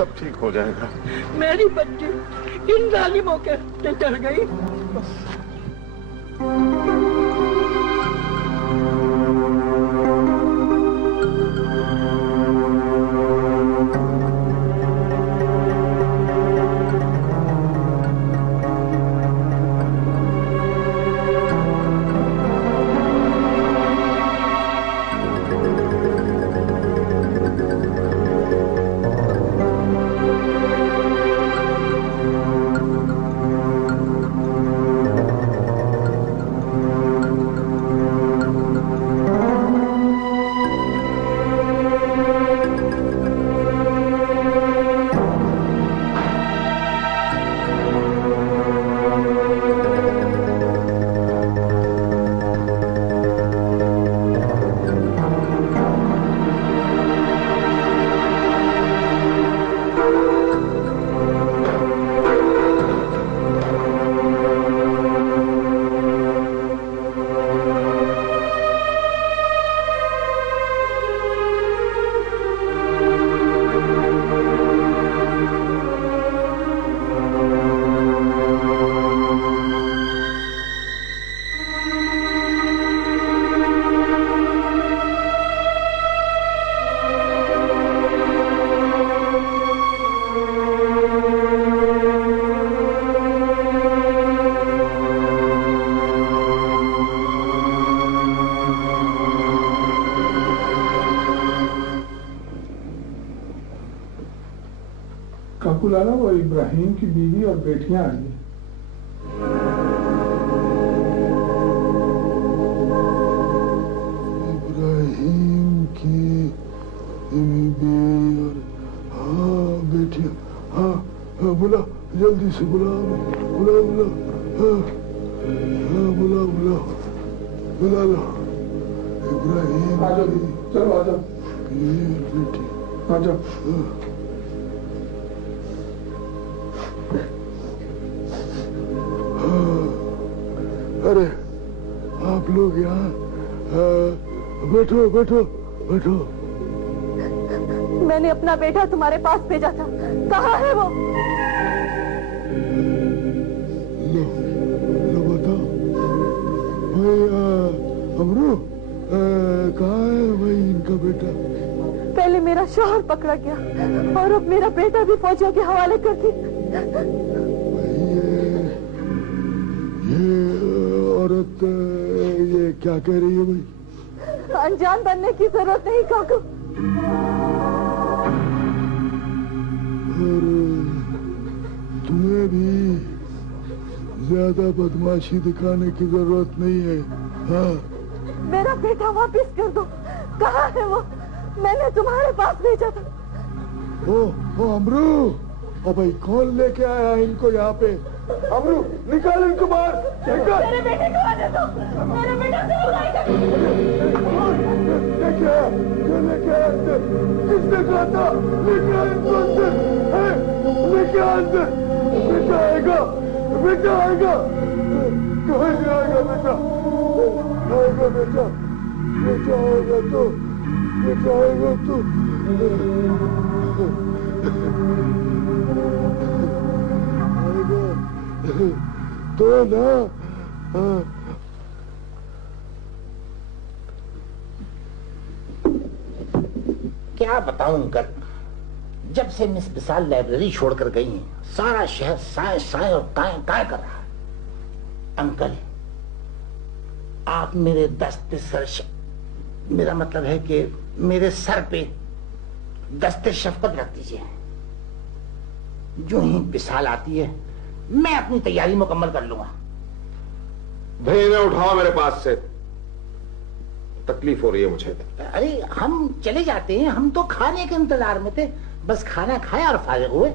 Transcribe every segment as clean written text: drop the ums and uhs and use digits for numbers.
सब ठीक हो जाएगा। मेरी बच्ची इन जालिमों के चढ़ गई। काकुलाला वो इब्राहिम की बीवी और बेटियां आई। इब्राहिम की बीवी और हाँ बेटियां, हाँ बुला, जल्दी से बुला बुला बुला, हाँ बुला बुला बुला लो। इब्राहिम आ जाओ, चलो आ जाओ, बेटी आ जाओ। अरे आप लोग यहाँ बैठो बैठो बैठो। मैंने अपना बेटा तुम्हारे पास भेजा था, कहाँ है वो? लो बताओ भाई, अमरू कहाँ है भाई इनका बेटा? पहले मेरा शौहर पकड़ा गया और अब मेरा बेटा भी फौजियों के हवाले कर दी। औरत ये क्या कह रही है भाई? अनजान बनने की जरूरत नहीं काकू। और तुम्हें भी ज्यादा बदमाशी दिखाने की जरूरत नहीं है। हाँ मेरा बेटा वापस कर दो। कहाँ है वो? मैंने तुम्हारे पास भेजा था। ओ अमरू, ओ भाई कौन लेके आया इनको यहाँ पे? अमरू निकाल इनको बाहर, निकाल। मेरे बेटे को आने दो, मेरा बेटा लेके आया अंदर, किसने कहा था लेके आया इनको अंदर? लेके आया अंदर, बेटा आएगा, बेटा आएगा, कहाँ से आएगा बेटा? आएगा बेटा, बेटा आएगा तो, बेटा आएगा तो। तो ना क्या बताऊं अंकल, जब से मिस विशाल लाइब्रेरी छोड़कर गई हैं, सारा शहर साए साए और काय काय कर रहा है। अंकल आप मेरे दस्ते सर, मेरा मतलब है कि मेरे सर पे दस्ते शफकत रख दीजिए। जो ही विशाल आती है मैं अपनी तैयारी मुकम्मल कर लूंगा। भाई इन्हें उठाओ मेरे पास से, तकलीफ हो रही है मुझे। अरे हम चले जाते हैं, हम तो खाने के इंतजार में थे, बस खाना खाया और फारिग हुए।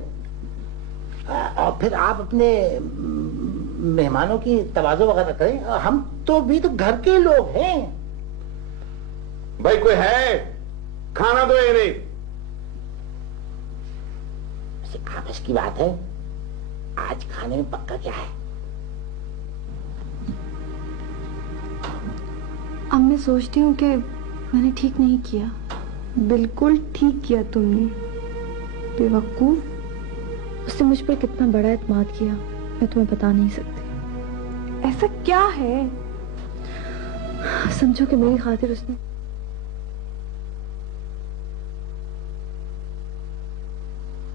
और फिर आप अपने मेहमानों की तवाज़ो वगैरह करें, हम तो भी तो घर के लोग हैं। भाई कोई है, खाना दो ये नहीं। आपस की बात है, आज खाने में पक्का क्या है? अब मैं सोचती हूँ कि मैंने ठीक नहीं किया। बिल्कुल ठीक किया तुमने। बेवकूफ, उसने मुझ पर कितना बड़ा एतमाद किया मैं तुम्हें बता नहीं सकती। ऐसा क्या है? समझो कि मेरी खातिर उसने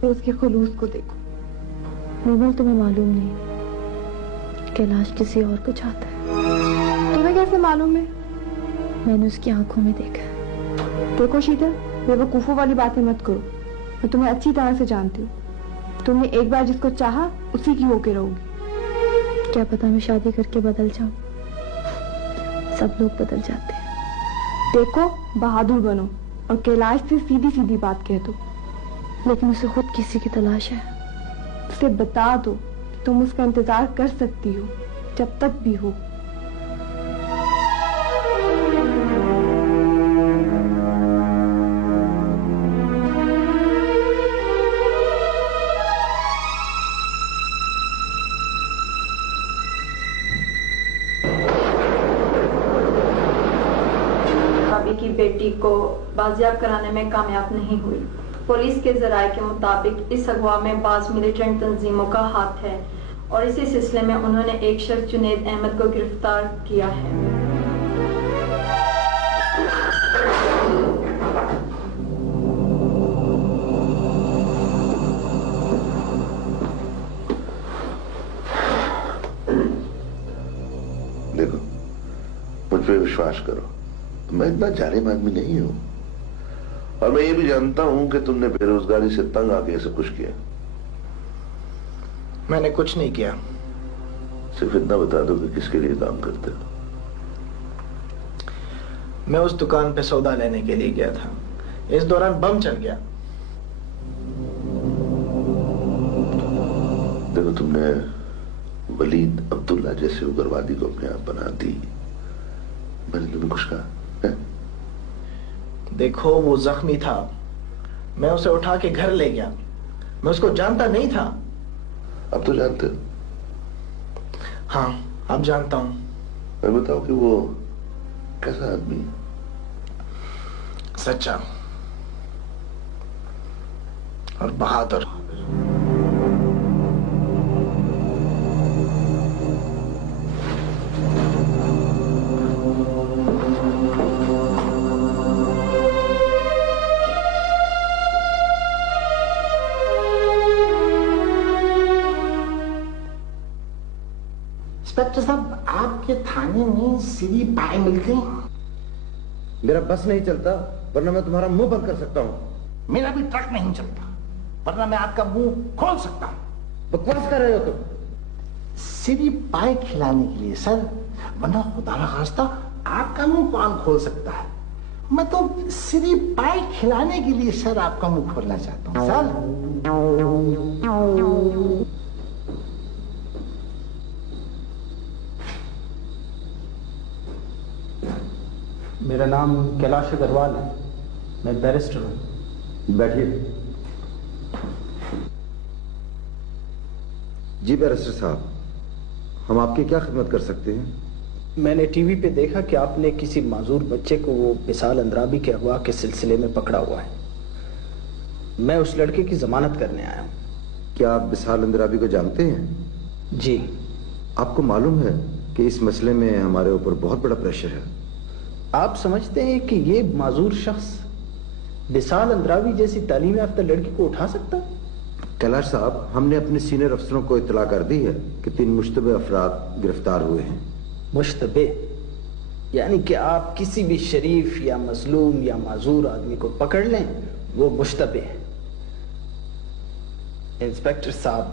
उसके खुलूस को देखो। निर्मल, तुम्हें मालूम नहीं, कैलाश किसी और को चाहता है। तुम्हें कैसे मालूम है? मैंने उसकी आंखों में देखा। देखो शीतल, बेवकूफों वाली बातें मत करो। मैं तुम्हें अच्छी तरह से जानती हूँ। तुमने एक बार जिसको चाहा उसी की होके रहोगी। क्या पता मैं शादी करके बदल जाऊं। सब लोग बदल जाते हैं। देखो, बहादुर बनो और कैलाश से सीधी सीधी बात कह दो। लेकिन उसे खुद किसी की तलाश है। उसे बता दो कि तुम उसका इंतजार कर सकती हो जब तक भी हो। भाभी की बेटी को बाजियाब कराने में कामयाब नहीं हुई। पुलिस के जराये के मुताबिक इस अगवा में बाज मिलिटेंट तंजीमों का हाथ है और इसी सिलसिले में उन्होंने एक शख्स जुनैद अहमद को गिरफ्तार किया है। देखो, मुझ पे विश्वास करो, मैं इतना जालिम आदमी नहीं हूं और मैं ये भी जानता हूं कि तुमने बेरोजगारी से तंग आके सब कुछ किया। मैंने कुछ नहीं किया। सिर्फ इतना बता दो कि किसके लिए काम करते हो। मैं उस दुकान पे सौदा लेने के लिए गया था। इस दौरान बम चल गया। देखो, तुमने वलीद अब्दुल्ला जैसे उग्रवादी को अपने आप बना दी। मैंने तुम्हें कुछ कहा है? देखो, वो जख्मी था, मैं उसे उठा के घर ले गया। मैं उसको जानता नहीं था। अब तो जानते हो? हाँ, अब जानता हूं। मैं बताऊं कि वो कैसा आदमी है? सच्चा और बहादुर। इंस्पेक्टर साहब, आपके थाने में सीधी पाए मिलते हैं? मेरा बस नहीं चलता, वरना मैं तुम्हारा मुंह बंद कर सकता हूं। मेरा भी ट्रक नहीं चलता, वरना मैं आपका मुंह खोल सकता हूं। बकवास कर रहे हो तुम। सीधी पाए खिलाने के लिए सर, वरना खुदा ना खास्ता आपका मुंह कौन खोल सकता है? मैं तो सीधी पाए खिलाने के लिए सर आपका मुंह खोलना चाहता हूं सर। मेरा नाम कैलाश अग्रवाल है, मैं बैरिस्टर हूँ। बैठिए। जी बैरिस्टर साहब, हम आपकी क्या खिदमत कर सकते हैं? मैंने टीवी पे देखा कि आपने किसी माजूर बच्चे को वो विशाल अंद्राबी के अगवा के सिलसिले में पकड़ा हुआ है। मैं उस लड़के की जमानत करने आया हूँ। क्या आप विशाल अंद्राबी को जानते हैं? जी। आपको मालूम है कि इस मसले में हमारे ऊपर बहुत बड़ा प्रेशर है। आप समझते हैं कि ये माजूर शख्स विशाल अंद्राबी जैसी तालीम याफ्ता लड़की को उठा सकता है? कैलाश साहब, हमने अपने सीनियर अफसरों को इत्तला कर दी है कि 3 मुश्तबे अफराद गिरफ्तार हुए हैं। मुश्तबे यानी कि आप किसी भी शरीफ या मजलूम या माजूर आदमी को पकड़ लें, वो मुश्तबे है। इंस्पेक्टर साहब,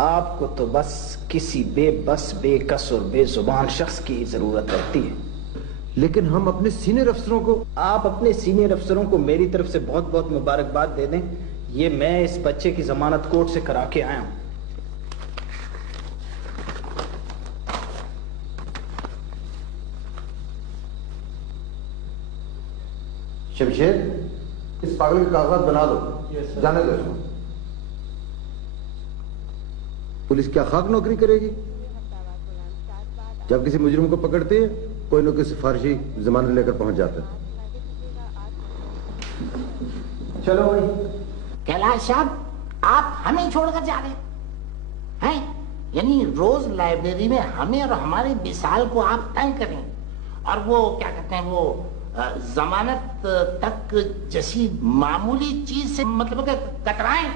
आपको तो बस किसी बेबस, बेकस और बेजुबान शख्स की जरूरत रहती है। लेकिन हम अपने सीनियर अफसरों को। आप अपने सीनियर अफसरों को मेरी तरफ से बहुत बहुत मुबारकबाद दे दें। ये मैं इस बच्चे की जमानत कोर्ट से करा के आया हूं। शमशेर, इस पागल के कागजात बना दो। जाने दो इसको। पुलिस क्या खाक नौकरी करेगी? जब किसी मुजरिम को पकड़ते हैं, कोई न कोई सिफारिशी जमानत लेकर पहुंच जाता है। चलो भाई, कैलाश साहब, आप हमें छोड़कर जा रहे हैं? यानी रोज लाइब्रेरी में हमें और हमारे विशाल को आप तंग करें, और वो क्या कहते हैं, वो जमानत तक जैसी मामूली चीज से मतलब कतराएं।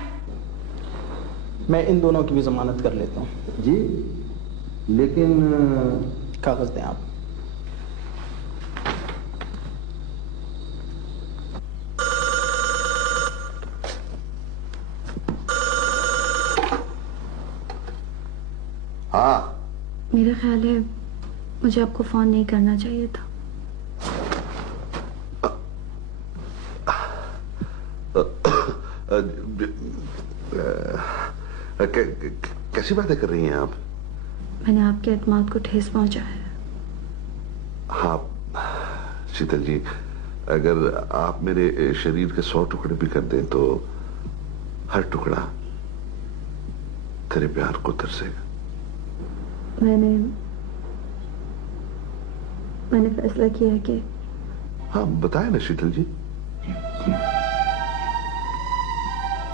मैं इन दोनों की भी जमानत कर लेता हूँ। जी, लेकिन कागज दें आप। हाँ, मेरा ख्याल है मुझे आपको फोन नहीं करना चाहिए था। कैसी बातें कर रही हैं आप? मैंने आपके एतमाद को ठेस पहुंचाया है। हाँ शीतल जी, अगर आप मेरे शरीर के 100 टुकड़े भी कर दें तो हर टुकड़ा तेरे प्यार को तरसेगा। मैंने फैसला किया है कि हाँ बताए ना शीतल जी।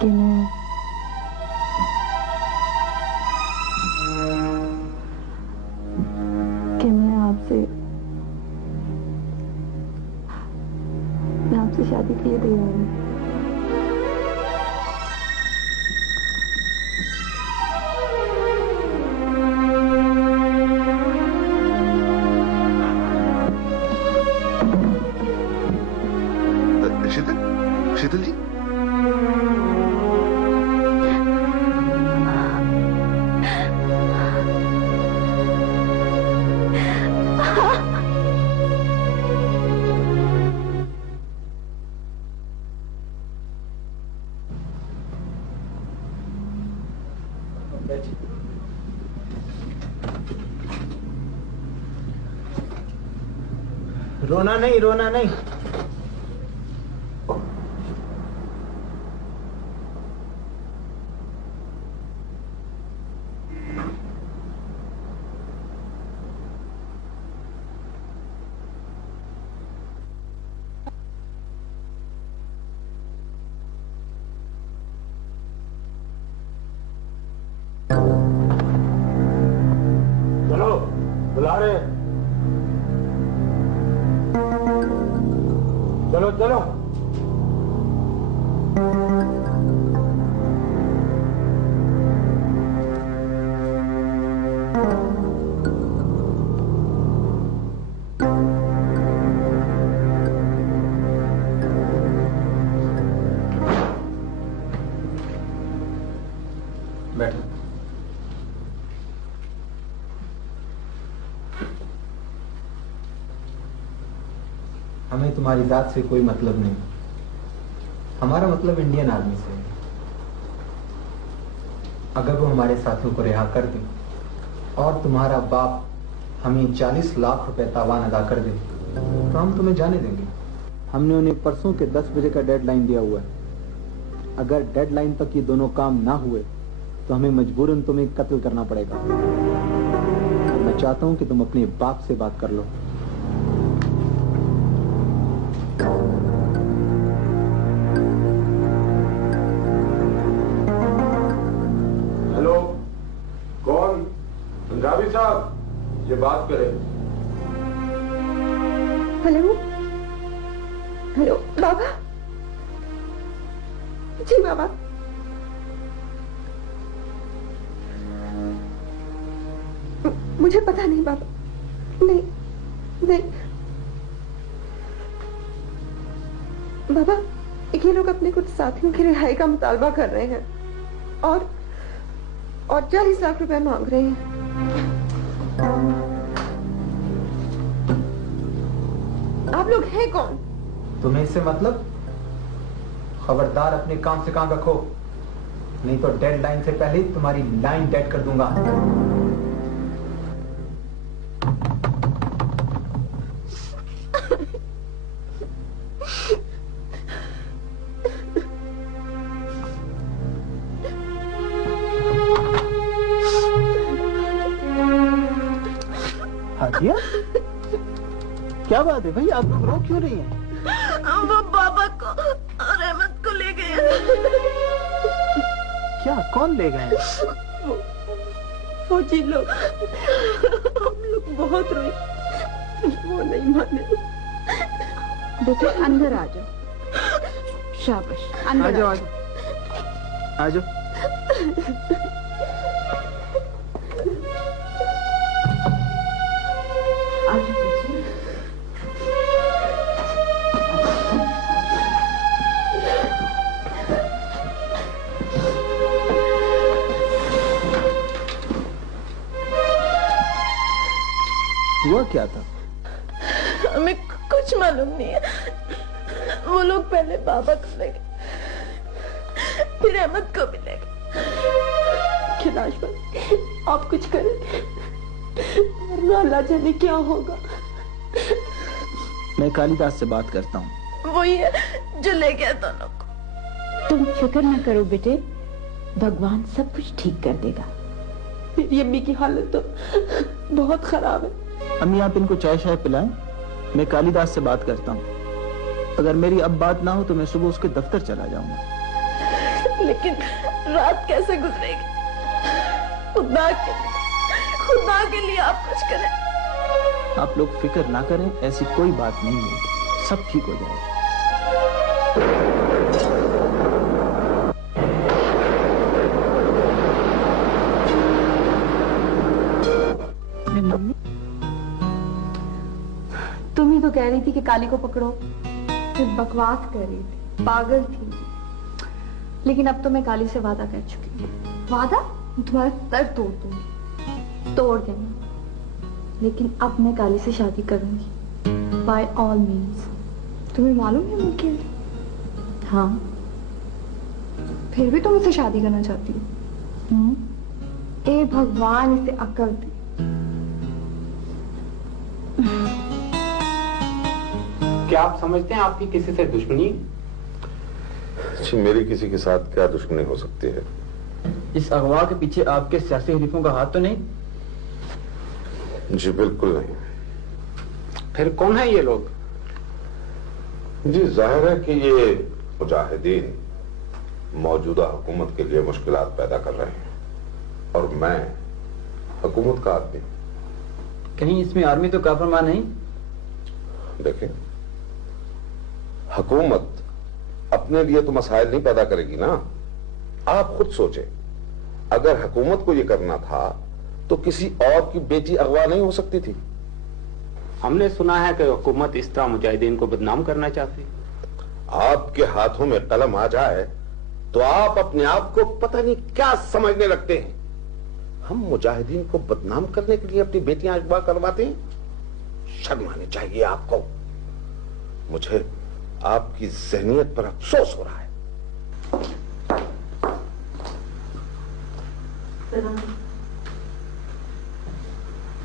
कि मैं आपसे शादी के लिए तैयार हूँ। शीतल जी, रोना नहीं, रोना नहीं। चलो, बुला रहे। चलो चलो। बैठो। हमें तुम्हारी जात से कोई मतलब नहीं, हमारा मतलब इंडियन आर्मी से है। अगर वो हमारे साथियों को रिहा कर दे और तुम्हारा बाप हमें 40 लाख रुपए तावान अदा कर दे तो हम तुम्हें जाने देंगे। हमने उन्हें परसों के 10 बजे का डेडलाइन दिया हुआ है। अगर डेडलाइन तक ये दोनों काम ना हुए तो हमें मजबूरन तुम्हें कत्ल करना पड़ेगा। मैं चाहता हूं कि तुम अपने बाप से बात कर लो। हेलो, कौन? पंजाबी साहब, ये बात करें। हेलो, हेलो बाबा। जी बाबा। मुझे पता नहीं बाबा, नहीं नहीं बाबा, ये लोग अपने कुछ साथियों की रिहाई का मुतालबा कर रहे हैं और 40 लाख रुपए मांग रहे हैं। आप लोग हैं कौन? तुम्हें इससे मतलब? खबरदार अपने काम से काम रखो, नहीं तो डेडलाइन से पहले ही तुम्हारी लाइन डेड कर दूंगा। हादिया, क्या बात है भाई, आप लोग रो क्यों रही हैं? वो बाबा को और अहमद को ले गए। क्या? कौन ले गए? फौजी लोग, हम लोग बहुत रोए, वो नहीं माने। बेटे अंदर आ जाओ। शाबाश, अंदर आ जाओ। आ जाओ। हुआ क्या था? हमें कुछ मालूम नहीं है। वो लोग पहले बाबा को ले गए, फिर अहमद को भी ले गए। खिलाश भाई, आप कुछ करें, वरना अल्लाह जाने क्या होगा। मैं कालिदास से बात करता हूँ। वही है जो ले गया दोनों को। तुम फिक्र न करो बेटे, भगवान सब कुछ ठीक कर देगा। मेरी अम्मी की हालत तो बहुत खराब है। अम्मी आप इनको चाय शाय पिलाएं, मैं कालिदास से बात करता हूँ। अगर मेरी अब बात ना हो तो मैं सुबह उसके दफ्तर चला जाऊंगा। लेकिन रात कैसे गुजरेगी? खुदा के लिए आप कुछ करें। आप लोग फिक्र ना करें, ऐसी कोई बात नहीं होगी, सब ठीक हो जाएगा। तुम ही तो कह रही थी कि काली को पकड़ो, फिर बकवास कर रही थी, पागल थी। लेकिन अब तो मैं काली से वादा कर चुकी हूँ। वादा? तुम्हारा सर तोड़ दूंगी, तोड़ देना। लेकिन अब मैं काली से शादी करूंगी, बाय ऑल मीन्स। तुम्हें मालूम है मुमकिन? हाँ। फिर भी तुम उससे शादी करना चाहती हो? ए भगवान, इसे अक्ल दे। क्या आप समझते हैं आपकी किसी से दुश्मनी? जी मेरी किसी के साथ क्या दुश्मनी हो सकती है? इस अगवा के पीछे आपके सियासी हरीफों का हाथ तो नहीं? जी बिल्कुल नहीं। फिर कौन है ये लोग? जी जाहिर है कि ये मुजाहिदीन मौजूदा हुकूमत के लिए मुश्किलात पैदा कर रहे हैं, और मैं हुकूमत का आदमी। कहीं इसमें आर्मी तो काफरमान नहीं? देखें, हुकूमत अपने लिए तो मसाइल नहीं पैदा करेगी ना। आप खुद सोचें, अगर हुकूमत को यह करना था तो किसी और की बेटी अगवा नहीं हो सकती थी। हमने सुना है कि हुकूमत इस तरह मुजाहिदीन को बदनाम करना चाहती। आपके हाथों में कलम आ जाए तो आप अपने आप को पता नहीं क्या समझने लगते हैं। हम मुजाहिदीन को बदनाम करने के लिए अपनी बेटियां अगवा करवाते हैं? शर्म आनी चाहिए आपको। मुझे आपकी ज़हनियत पर अफसोस हो रहा है।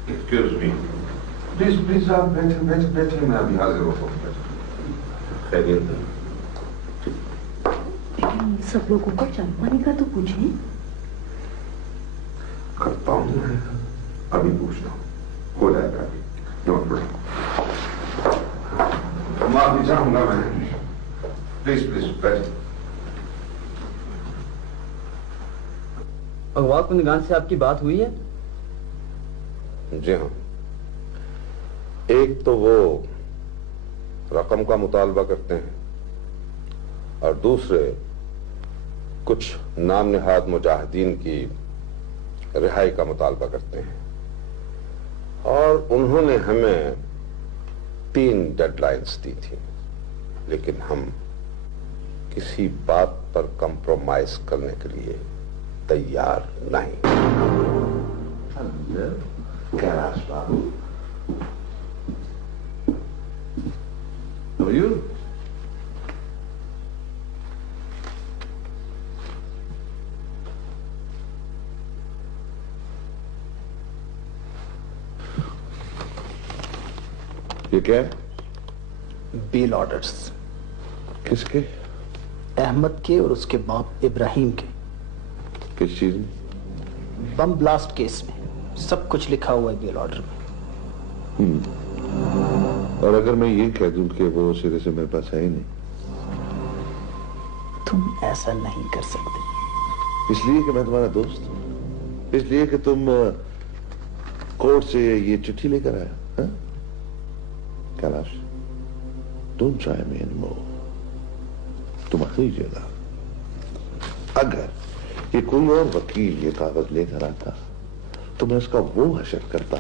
एक्सक्यूज मी, प्लीज प्लीज आप बैठे बैठे बैठे, मैं अभी हाजिर होता हूँ। खैरियत है? सब लोगों को चाय पानी का तो पूछें। करता हूँ मैं, अभी पूछता हूँ, हो जाएगा अभी, डोंट वरी। माफी चाहूंगा मैं, प्लीज प्लीज बैठे। अगवा कुंदगान से आपकी बात हुई है? जी हाँ, एक तो वो रकम का मुतालबा करते हैं, और दूसरे कुछ नाम निहाद मुजाहिदीन की रिहाई का मुतालबा करते हैं। और उन्होंने हमें 3 डेडलाइंस दी थी, लेकिन हम किसी बात पर कंप्रोमाइज करने के लिए तैयार नहीं। कैलाश बाबू, How are you? ये क्या है? Bail orders. किसके? अहमद के और उसके बाप इब्राहिम के। किस चीज में? बम ब्लास्ट केस में। सब कुछ लिखा हुआ है बेल ऑर्डर में। और अगर मैं ये कह दूं कि वो सिरे से मेरे पास है ही नहीं? तुम ऐसा नहीं कर सकते। इसलिए कि मैं तुम्हारा दोस्त हूं, इसलिए कि तुम कोर्ट से ये चिट्ठी लेकर आया। हाँ? Kailash, don't try me anymore. तुम्हारी जगह अगर ये कोई और वकील ये कागज लेकर आता तो मैं उसका वो हशर करता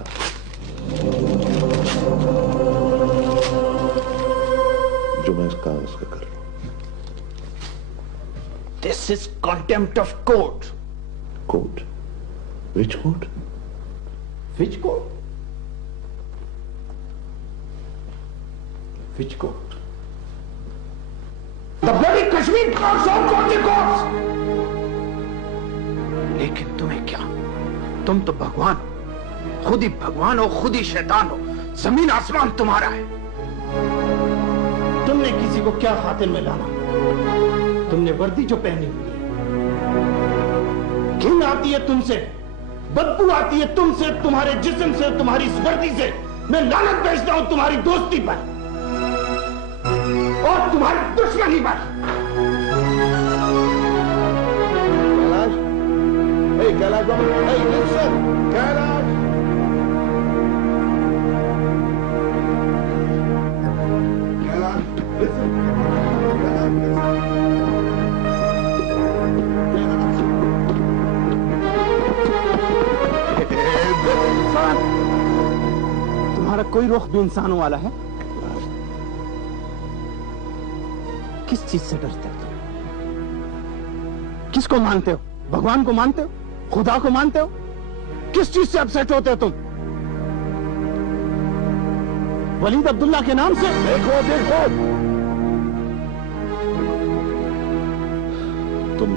जो मैं इस कागज का कर रहा हूं। This is contempt of court. Court? Which court? Which court? Which court? The bloody Kashmir courts or Kochi courts? लेकिन तुम्हें क्या? तुम तो भगवान, खुद ही भगवान हो, खुद ही शैतान हो। जमीन आसमान तुम्हारा है। तुमने किसी को क्या खातिर में लाना? तुमने वर्दी जो पहनी हुई है, घिन आती है तुमसे, बदबू आती है तुमसे, तुम्हारे जिस्म से, तुम्हारी इस वर्दी से। मैं लानत भेजता हूं तुम्हारी दोस्ती पर और तुम्हारी दुश्मनी पर। Kailash, hey, listen, Kailash. Kailash, listen, तुम्हारा कोई रुख भी इंसानों वाला है? किस चीज से डरते हो तुम? किसको मानते हो? भगवान को मानते हो? खुदा को मानते हो? किस चीज से अपसेट होते हो तुम? वलीद अब्दुल्ला के नाम से? देखो देखो, तुम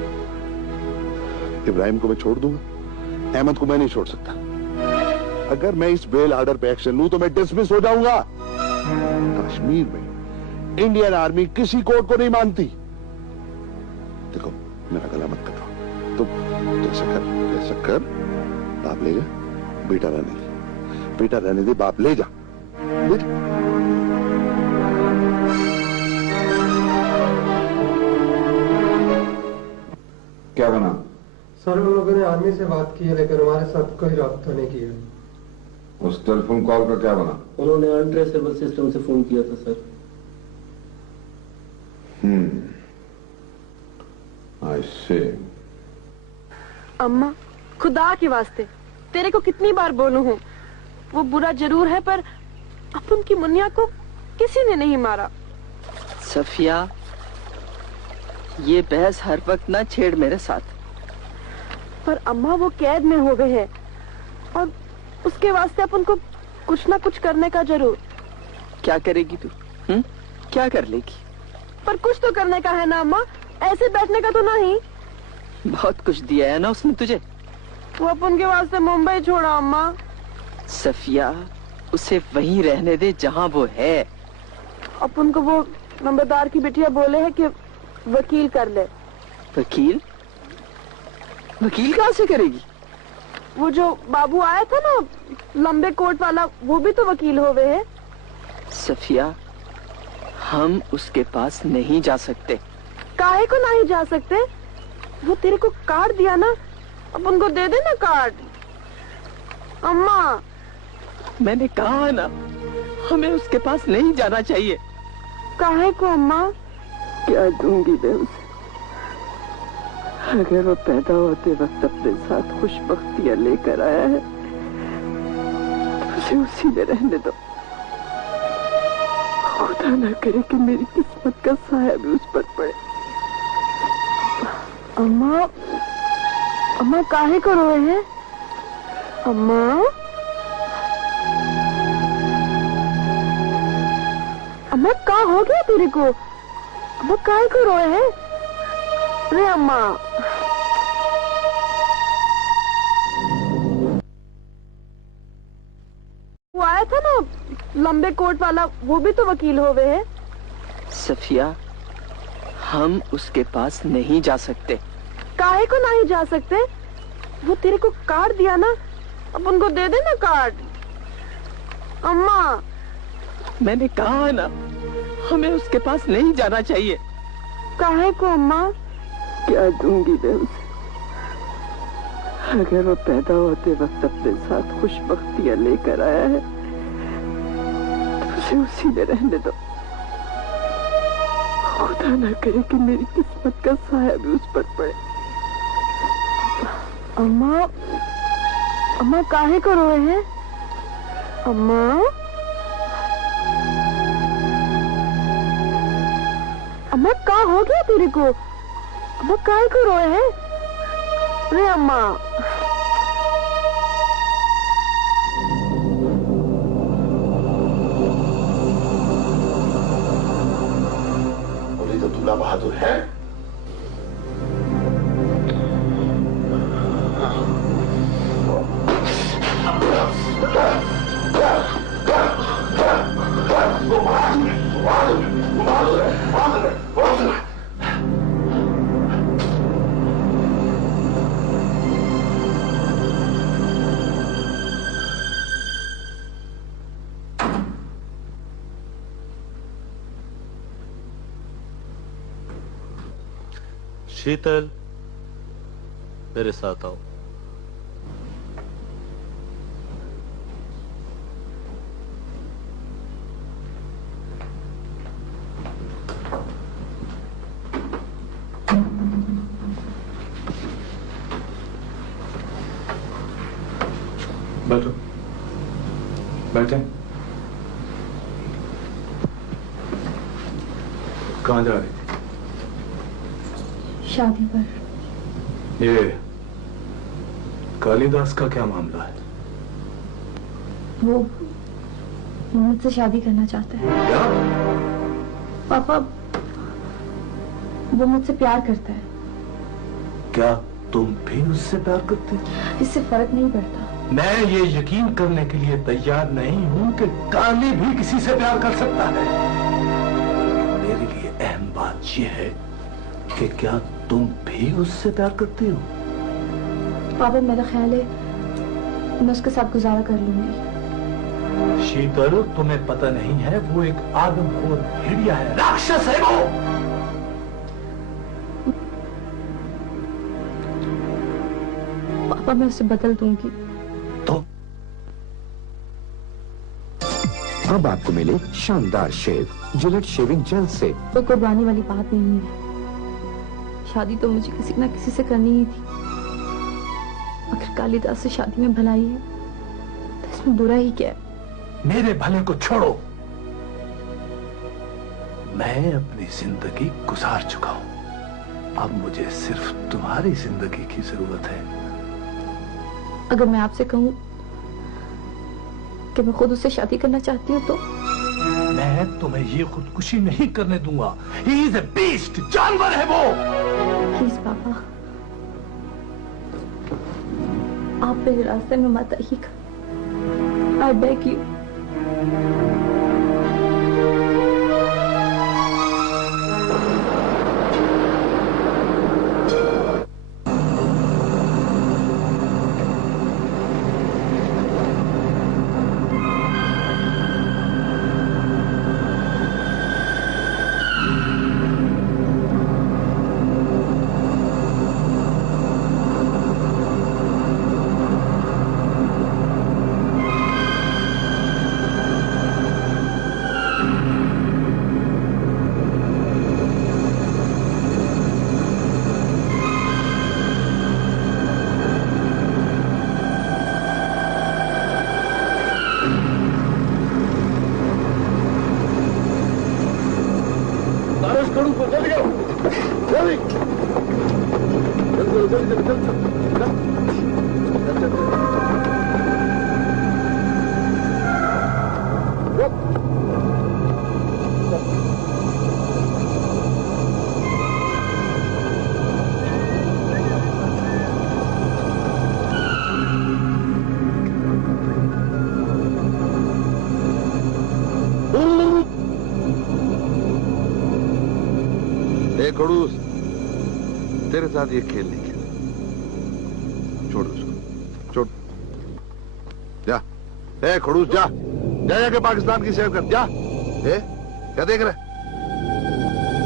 इब्राहिम को मैं छोड़ दूंगा, अहमद को मैं नहीं छोड़ सकता। अगर मैं इस बेल ऑर्डर पे एक्शन लूं तो मैं डिसमिस हो जाऊंगा। कश्मीर में इंडियन आर्मी किसी कोर्ट को नहीं मानती। देखो, मेरा गला मत कटो। तुम जैसा कर, बाप ले जा, बेटा रहने दे, बेटा रहने दे, बाप ले जा, ले जा। क्या बना? सर, हम लोगों ने आर्मी से बात की है, लेकिन हमारे साथ कोई राब्ता नहीं किया। उस टेलीफोन कॉल का क्या बना? उन्होंने अनट्रेसेबल सिस्टम से फोन किया था सर। आई सी। अम्मा, खुदा के वास्ते तेरे को कितनी बार बोलूं हूँ, वो बुरा जरूर है पर अपन की मुन्निया को किसी ने नहीं मारा। सफिया, ये बहस हर वक्त ना छेड़ मेरे साथ। पर अम्मा, वो कैद में हो गए हैं और उसके वास्ते अपन को कुछ ना कुछ करने का जरूर। क्या करेगी तू? क्या कर लेगी? पर कुछ तो करने का है ना अम्मा, ऐसे बैठने का तो नहीं। बहुत कुछ दिया है ना उसने तुझे। वो अपन के वास्ते मुंबई छोड़ा अम्मा। सफिया, उसे वहीं रहने दे जहां वो है। अपन को वो नंबरदार की बिटिया बोले है कि वकील कर ले। वकील? वकील कहाँ से करेगी? वो जो बाबू आया था ना, लंबे कोट वाला, वो भी तो वकील हो गए है। सफिया, हम उसके पास नहीं जा सकते। काहे को नहीं जा सकते? वो तेरे को कार्ड दिया ना, अपन को दे देना कार्ड। अम्मा, मैंने कहा ना, हमें उसके पास नहीं जाना चाहिए। काहे को अम्मा? क्या दूंगी मैं उसे? अगर वो पैदा होते वक्त अपने साथ खुशबख्तियां लेकर आया है तो उसे उसी में रहने दो। खुदा ना करे कि मेरी किस्मत का साया भी उस पर पड़े। अम्मा, अम्मा काहे को रोए हैं? अम्मा, अम्मा क्या हो गया तेरे को? अम्मा काहे को रोए हैं? अरे अम्मा, वो आया था ना, लंबे कोट वाला, वो भी तो वकील हो गए है। सफिया, हम उसके पास नहीं जा सकते। काहे को नहीं जा सकते? वो तेरे को कार्ड दिया ना, अपन को दे देना कार्ड। अम्मा, मैंने कहा ना, हमें उसके पास नहीं जाना चाहिए। काहे को अम्मा? क्या दूंगी मैं उसे? अगर वो पैदा होते वक्त अपने साथ खुशबख्तियां लेकर आया है तो उसे उसी में रहने दो। खुदा ना करे कि मेरी किस्मत का साया भी उस पर पड़े। अम्मा, अम्मा काहे को रोए हैं? अम्मा, अम्मा का हो गया तेरे को? अम्मा काहे को रोए हैं? अरे अम्मा, बोली तो दूल्हा बहादुर है। शीतल, मेरे साथ आओ। बैठो, बैठे। कहाँ जा रही थी? शादी पर। ये कालिदास का क्या मामला है? वो मुझसे शादी करना चाहता है। क्या? पापा, वो मुझसे प्यार करता है। क्या तुम भी उससे प्यार करते हो? इससे फर्क नहीं पड़ता। मैं ये यकीन करने के लिए तैयार नहीं हूं कि काली भी किसी से प्यार कर सकता है। मेरे लिए अहम बात यह है कि क्या तुम भी उससे प्यार करती हो? पापा, मेरा ख्याल है मैं उसके साथ गुजारा कर लूंगी। शीतल, तुम्हें पता नहीं है, वो एक आदमखोर भेड़िया है, राक्षस है वो। पापा, मैं उसे बदल दूंगी। तो अब आपको मिले शानदार शेव जिलेट शेविंग जेल से। तो कुर्बानी वाली बात नहीं है। शादी तो मुझे किसी ना किसी से करनी ही थी। अगर कालिदास से शादी में भलाई है तो इसमें बुरा ही क्या है? मेरे भले को छोड़ो। मैं अपनी जिंदगी गुजार चुका हूं। अब मुझे सिर्फ तुम्हारी जिंदगी की जरूरत है। अगर मैं आपसे कहूं कि मैं खुद उससे शादी करना चाहती हूँ तो? मैं तुम्हें ये खुदकुशी नहीं करने दूंगा। He is a beast, जानवर है वो। प्लीज पापा, आप मेरे रास्ते में मत आइएगा। I beg you. खड़ूस, तेरे साथ ये खेल नहीं खेल। छोड़ उसको, छोड़। जा, ए खड़ूस जा, जा जाके पाकिस्तान की सेव कर। जा, क्या देख रहे?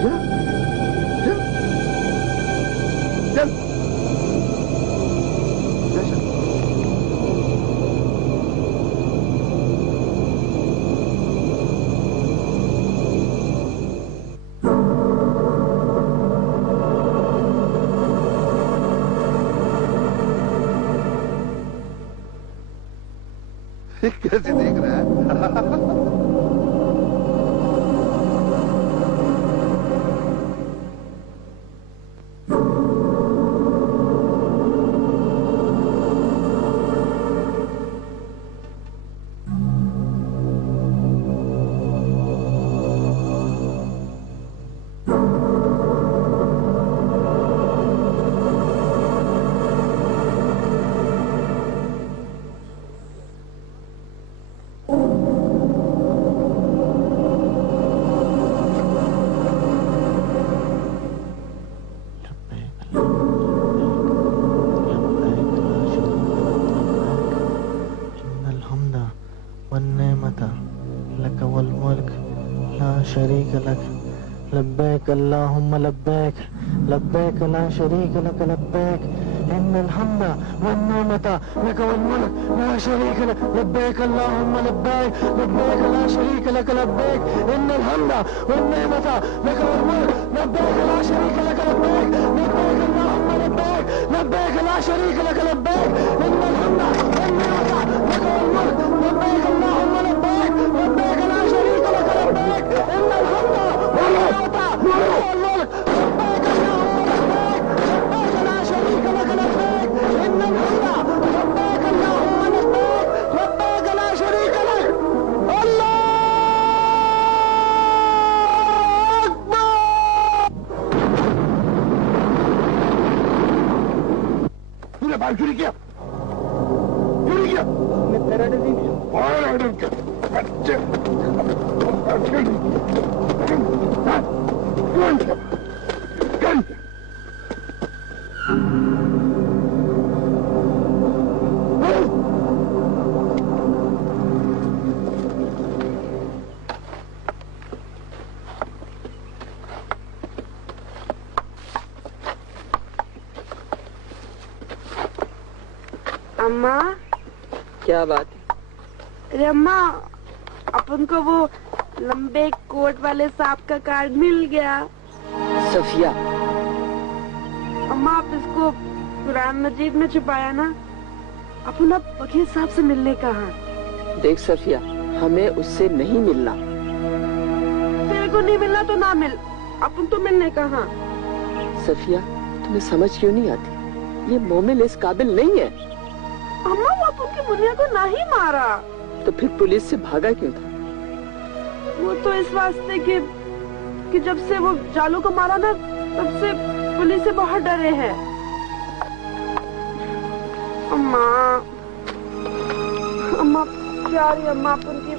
जा, जा, चल, जा। कैसे देख रहा है? लब्बैक अल्लाहुम्मा लब्बैक लब्बैक ला शरीक लक लब्बैक इन्नल हम्दा वन निअमता लक वल मुल्क ला शरीक लक लब्बैक अल्लाहुम्मा लब्बैक लब्बैक ला शरीक लक लब्बैक इन्नल हम्दा वन निअमता लक वल मुल्क लब्बैक ला शरीक लक लब्बैक लब्बैक अल्लाहुम्मा लब्बैक लब्बैक ला शरीक लक लब्बैक इन्नल हम्दा वन निअमता लक वल मुल्क लब्बैक अल्लाहुम्मा लब्बैक लब्बैक ला शरीक लक लब्बैक इन्नल हम्दा तूने बाल चोरी किया? चोरी किया? मैं पैराडाइज नहीं किया। पैराडाइज क्या? बच्चे अम्मा, क्या बात है? अरे अम्मा, अपन को वो लंबे कोट वाले सांप का कार्ड मिल गया। सफिया, अम्मा आप इसको कुरान मजीद में छुपाया ना? अपन अब वकील साहब से मिलने कहा। देख सफिया, हमें उससे नहीं मिलना। तेरे को नहीं मिलना तो ना मिल, अपन तो मिलने कहा। सफिया, तुम्हें समझ क्यों नहीं आती? ये मोमिन इस काबिल नहीं है। अम्मा वो अपन की मुनिया को ना ही मारा तो फिर पुलिस से भागा क्यों था? वो तो इस वास्ते कि जब से वो जालू को मारा ना, तब से पुलिस से बहुत डरे हैं। अम्मा, अम्मा प्यारी अम्मा, अपन की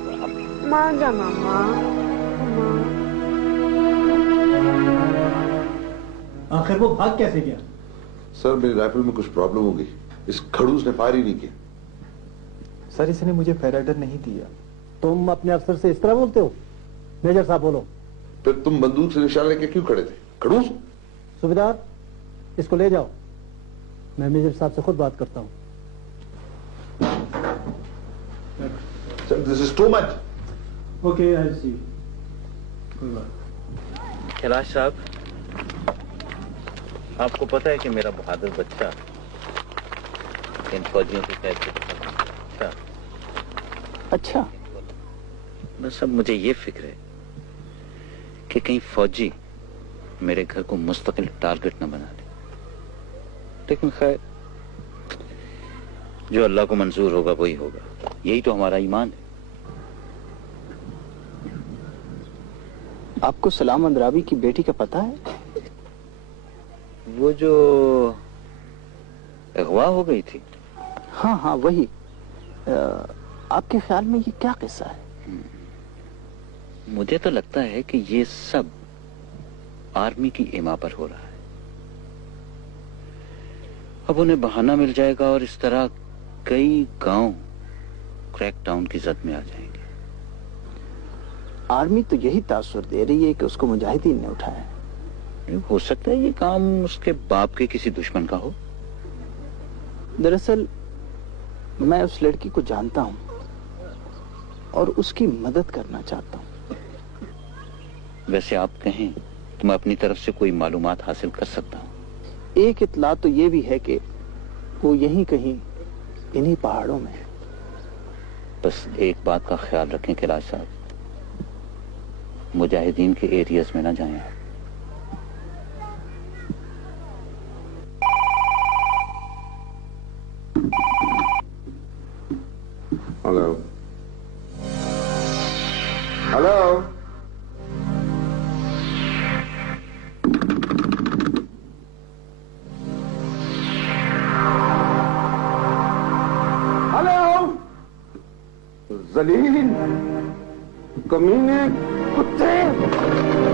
मान जाना अम्मा। आखिर वो भाग कैसे गया? सर मेरी राइफल में कुछ प्रॉब्लम हो गई, इस खड़ूस ने फायर ही नहीं किया। सर इसने मुझे फेराइडर नहीं दिया। तुम अपने अफसर से इस तरह बोलते हो? मेजर साहब बोलो। फिर तुम बंदूक से निशान लेके क्यों खड़े थे? खड़ूस। सूबेदार, इसको ले जाओ, मैं मेजर साहब से खुद बात करता हूँ। Sir this is too much. Okay I see. कोई बात। कैलाश साहब, आपको पता है कि मेरा बहादुर बच्चा इन फौजियों की कैद से अच्छा, बस अब मुझे ये फिक्र है कि कहीं फौजी मेरे घर को मुस्तकिल टारगेट न बना ले। लेकिन खैर, जो अल्लाह को मंजूर होगा वही होगा, यही तो हमारा ईमान है। आपको सलाम अंद्राबी की बेटी का पता है? वो जो अगवा हो गई थी? हाँ हाँ वही। आपके ख्याल में ये क्या किस्सा है? मुझे तो लगता है कि ये सब आर्मी की इमा पर हो रहा है। अब उन्हें बहाना मिल जाएगा और इस तरह कई गांव क्रैकडाउन की जद में आ जाएंगे। आर्मी तो यही तासुर दे रही है कि उसको मुजाहिदीन ने उठाया है। हो सकता है ये काम उसके बाप के किसी दुश्मन का हो। दरअसल मैं उस लड़की को जानता हूं और उसकी मदद करना चाहता हूं। वैसे आप कहें तो मैं अपनी तरफ से कोई मालूमात हासिल कर सकता हूं। एक इत्तला तो ये भी है कि वो यहीं कहीं इन्हीं पहाड़ों में है। बस एक बात का ख्याल रखें कैलाश साहब, मुजाहिदीन के एरियाज में ना जाएं। हेलो हेलो जलील, कमीने, कुत्ते।